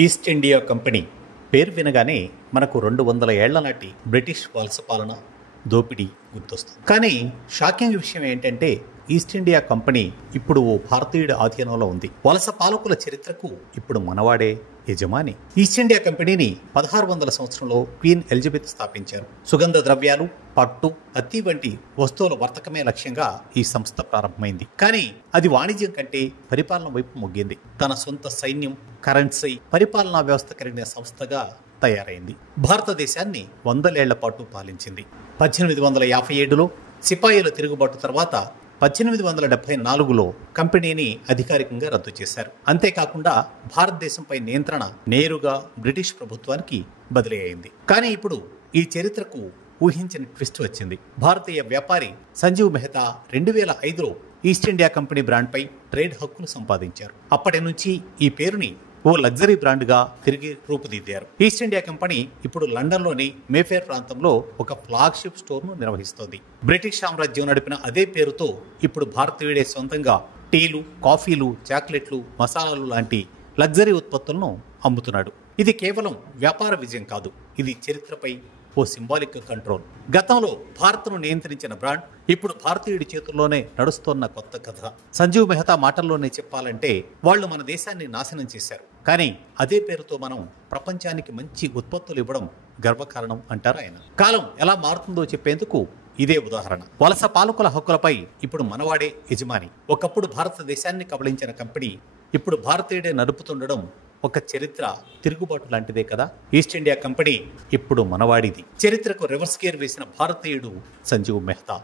East India company పేరు వినగానే మనకు 200 ఏళ్ల నాటి బ్రిటిష్ వలస పాలన దోపిడీ గుర్తొస్తుంది. కానీ షాకింగ్ విషయం ఏంటంటే ఈస్ట్ ఇండియా కంపెనీ ఇప్పుడు ఓ భారతీయుడి ఆధీనంలో ఉంది. వలస పాలకుల చరిత్రకు ఇప్పుడు మనవాడే యజమాని. ఈస్ట్ ఇండియా కంపెనీని 1600 సంవత్సరంలో క్వీన్ ఎలిజబెత్ స్థాపించారు. సుగంధ ద్రవ్యాలు, పట్టు, పత్తి వంటి వస్తువుల వర్తకమే లక్ష్యంగా ఈ సంస్థ ప్రారంభమైంది. కానీ అది వాణిజ్యం కంటే పరిపాలన వైపు మొగ్గింది. తన సొంత సైన్యం, కరెన్సీ, పరిపాలనా వ్యవస్థ కలిగిన సంస్థగా తయారైంది. భారతదేశాన్ని 100 ఏళ్ల పాటు పాలించింది. 1857లో సిపాయిల తిరుగుబాటు తర్వాత 1874లో కంపెనీని అధికారికంగా రద్దు చేశారు. అంతేకాకుండా భారతదేశంపై నియంత్రణ నేరుగా బ్రిటిష్ ప్రభుత్వానికి బదిలీ అయింది. కానీ ఇప్పుడు ఈ చరిత్రకు ఊహించని ట్విస్ట్ వచ్చింది. భారతీయ వ్యాపారి సంజీవ్ మెహతా 2005లో ఈస్ట్ ఇండియా కంపెనీ బ్రాండ్పై ట్రేడ్ హక్కులు సంపాదించారు. అప్పటి నుంచి ఈ పేరుని ఓ లగ్జరీ బ్రాండ్గా తిరిగి రూపుదిద్దారు. ఈస్ట్ ఇండియా కంపెనీ ఇప్పుడు లండన్లోని మేఫేర్ ప్రాంతంలో ఒక ఫ్లాగ్షిప్ స్టోర్ను నిర్వహిస్తోంది. బ్రిటిష్ సామ్రాజ్యం నడిపిన అదే పేరుతో ఇప్పుడు భారతీయుడే సొంతంగా టీలు, కాఫీలు, చాక్లెట్లు, మసాలాలు లాంటి లగ్జరీ ఉత్పత్తులను అమ్ముతున్నాడు. ఇది కేవలం వ్యాపార విజయం కాదు, ఇది చరిత్రపై ఓ సింబాలిక్ కంట్రోల్. గతంలో భారత్ను నియంత్రించిన బ్రాండ్ ఇప్పుడు భారతీయుడి చేతుల్లోనే నడుస్తోన్న కొత్త కథ. సంజీవ్ మెహతా మాటల్లోనే చెప్పాలంటే వాళ్ళు మన దేశాన్ని నాశనం చేశారు, కానీ అదే పేరుతో మనం ప్రపంచానికి మంచి ఉత్పత్తులు ఇవ్వడం గర్వకారణం అంటారు ఆయన. కాలం ఎలా మారుతుందో చెప్పేందుకు ఇదే ఉదాహరణ. వలస పాలకుల హక్కులపై ఇప్పుడు మనవాడే యజమాని. ఒకప్పుడు భారతదేశాన్ని కబళించిన కంపెనీ ఇప్పుడు భారతీయుడే నడుపుతుండడం ఒక చరిత్ర తిరుగుబాటు లాంటిదే కదా. ఈస్ట్ ఇండియా కంపెనీ ఇప్పుడు మనవాడిది. చరిత్రకు రివర్స్ గేర్ వేసిన భారతీయుడు సంజీవ్ మెహతా.